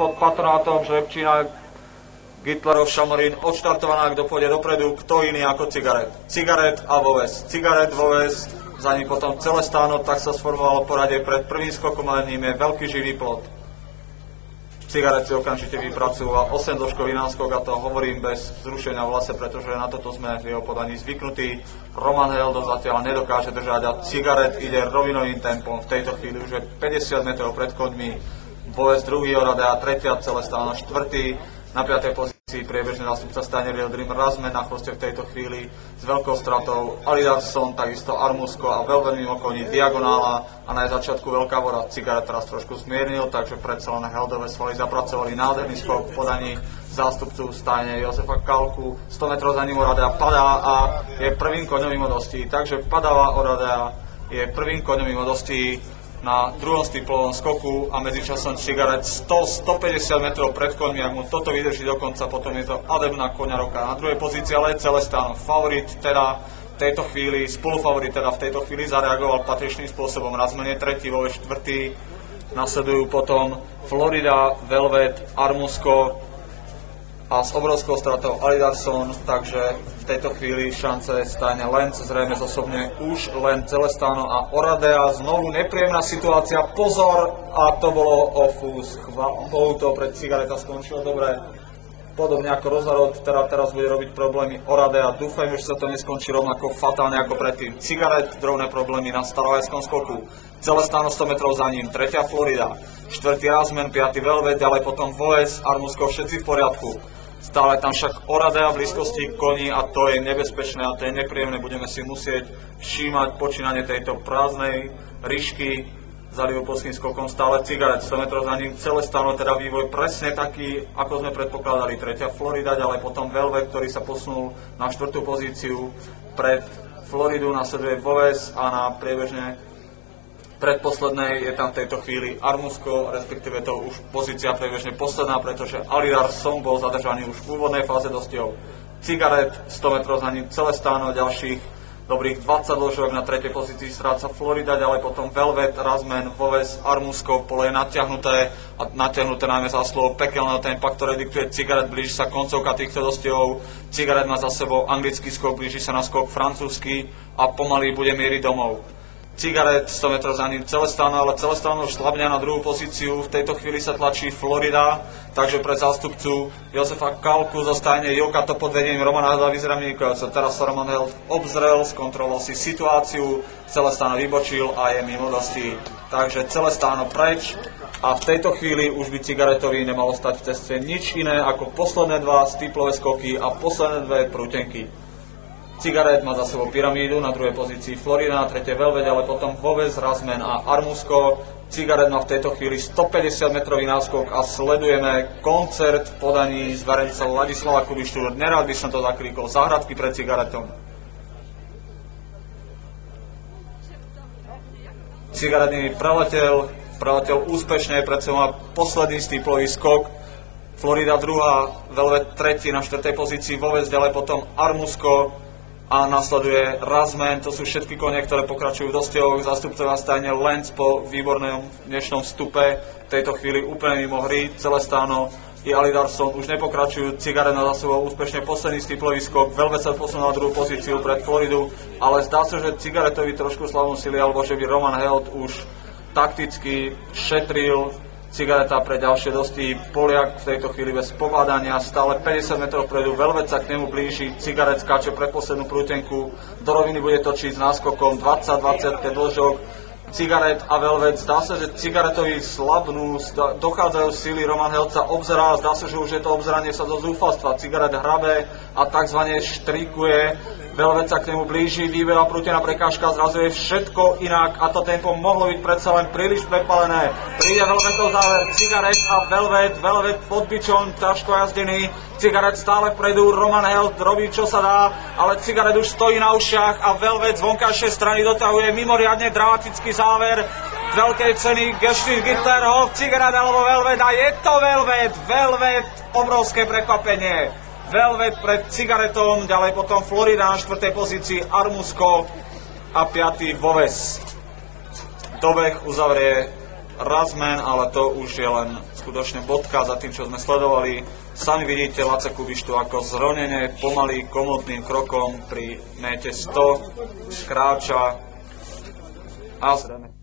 pod patronátom Žrebčína, Gitlerov, Šamorín, odštartovaná, kto pôjde dopredu, kto iný ako Cigaret. Cigaret a Voves. Cigaret, Voves, za ním potom celé stáno, tak sa sformovalo poradie pred prvým skokom, a ním je veľký živý plot. Cigaret si okamžite vypracúva 8 dĺžkový náskok, a to hovorím bez zrušenia v lase, pretože na toto sme v jeho podaní zvyknutí. Roman Heldo zatiaľ nedokáže držať a Cigaret ide rovinovým tempom. V tejto chvíli už je 50 metrov pred koňmi. Voves druhý, Oradea tretia, celé stáno štvrtý. Na 5. pozícii priebežný nástupca stajne Real Dream Razmen, na chvoste v tejto chvíli s veľkou stratou Alidarson, takisto Armusko a Velvet mimo koní Diagonála a na začiatku Veľká voda. Cigaret teraz trošku zmiernil, takže predsa len Heldové svaly zapracovali nádherný skok v podaní zástupcu stajne Jozefa Kalku. 100 metrov za ním Oradea padá a je prvým koňovým odostí, takže padáva Oradea, je prvým koňovým odostí na druhom stýplovom skoku a medzičasom Cigaret 100-150 metrov pred koňmi. Ak mu toto vydrží dokonca, potom je to adep na koňa roka. Na druhej pozícii ale je Celestano. Favorit teda v tejto chvíli, spolufavorit teda v tejto chvíli zareagoval patričným spôsobom. Razmen je tretí, Voves štvrtý. Nasledujú potom Florida, Velvet, Armusko a s obrovskou stratou Alidarson, takže v tejto chvíli šance stajne Lenz, zrejme zosobne už len Celestano a Oradea. Znovu nepríjemná situácia, pozor, a to bolo o fús. Chvála to pred Cigareta skončilo dobre. Podobne ako Rozarod, teraz bude robiť problémy Oradea. Dúfajme, že sa to neskončí rovnako fatálne ako predtým. Cigaret, drobné problémy na starovajskom skoku. Celestano 100 metrov za ním, tretia Florida, štvrtý Razmen, piatý Velvet, ďalej potom Voves, Armusko, všetci v poriadku. Stále tam však Oradea v blízkosti koní a to je nebezpečné a to je nepríjemné. Budeme si musieť všímať počínanie tejto prázdnej ryšky za Liverpoolským skokom. Stále Cigaret, 100 metrov za ním, Celestano, teda vývoj presne taký, ako sme predpokladali. Tretia Florida, ďalej potom Velvet, ktorý sa posunul na 4. pozíciu. Pred Floridu nasleduje Voves a na priebežne predposlednej je tam v tejto chvíli Armusko, respektíve to už pozícia priebežne posledná, pretože Alidarson bol zadržaný už v úvodnej fáze dostihov. Cigaret, 100 metrov za ním, Celestano, ďalších dobrých 20 dĺžok, na 3. pozícii stráca Florida, ďalej potom Velvet, Razmen, Voves, Armusko, pole je natiahnuté a natiahnuté najmä za slovo pekelného tempa, ktoré diktuje Cigaret, blíži sa koncovka týchto dostihov. Cigaret má za sebou anglický skok, blíži sa na skok francúzsky a pomaly bude mieriť domov. Cigaret, 100 metrov za ním, Celestano, ale Celestano už slabne na druhú pozíciu. V tejto chvíli sa tlačí Florida, takže pre zástupcu Jozefa Kalku zo stajne Joka to pod vedením Romana Helda vyzerá vynikajúco. Teraz sa Roman Held obzrel, skontroloval si situáciu, Celestano vybočil a je mimo dostí. Takže Celestano preč a v tejto chvíli už by Cigaretovi nemalo stať v ceste nič iné ako posledné dva stýplové skoky a posledné dve prútenky. Cigaret má za sebou pyramídu, na druhej pozícii Florida, na 3. Velvet, ale potom Voves, Razmen a Armusko. Cigaret má v tejto chvíli 150 metrový náskok a sledujeme koncert v podaní z Varenica Ladislava Kubištu. Nerád by som to zakrikol, záhradky pred Cigaretom. Cigaret nimi preletel úspešne, pred sebou má posledný stýplový skok. Florida druhá, Velvet tretí, na 4. pozícii Voves, ďalej potom Armusko a nasleduje Razmen. To sú všetky kone, ktoré pokračujú v dostihoch. Zástupcová stajne Lenz po výbornom dnešnom vstupe v tejto chvíli úplne mimo hry. Celestano i Alidarson už nepokračujú. Cigaret má za sebou úspešne posledný stýplový skok. Velvet sa posunul na druhú pozíciu pred Floridu, ale zdá sa, že Cigaretovi trošku slabom sily, alebo že by Roman Held už takticky šetril Cigareta pre ďalšie dosti. Poliak v tejto chvíli bez povládania, stále 50 metrov vpredu, Velvet sa k nemu blíži, Cigaret skáče pred poslednú prútenku, do roviny bude točiť s náskokom 20-25 dĺžok. Cigaret a Velvet, zdá sa, že Cigaretovi slabnú, dochádzajú síly, Roman Held sa obzerá, zdá sa, že už je to obzeranie sa do zúfalstva. Cigaret hrabe a takzvané štrikuje, Velvet sa k nemu blíži, výbera prútená prekážka, zrazu je všetko inak a to tempo mohlo byť predsa len príliš prepalené. Príde Velvetov záver, Cigaret a Velvet pod bičom, ťažko jazdený, Cigaret stále vpredu, Roman Held robí čo sa dá, ale Cigaret už stojí na ušiach a Velvet z vonkajšej strany dotahuje mimoriadne dramatický záver veľkej ceny Gitlerov, Cigaret alebo Velvet a je to Velvet, obrovské prekvapenie. Velvet pred Cigaretom, ďalej potom Florida na 4. pozícii, Armusko a 5. Voves. Dobeh uzavrie Razman, ale to už je len skutočne bodka za tým, čo sme sledovali. Sami vidíte Laca Kubištu, ako zronene, pomaly, komotným krokom pri méte 100 kráča a zrejme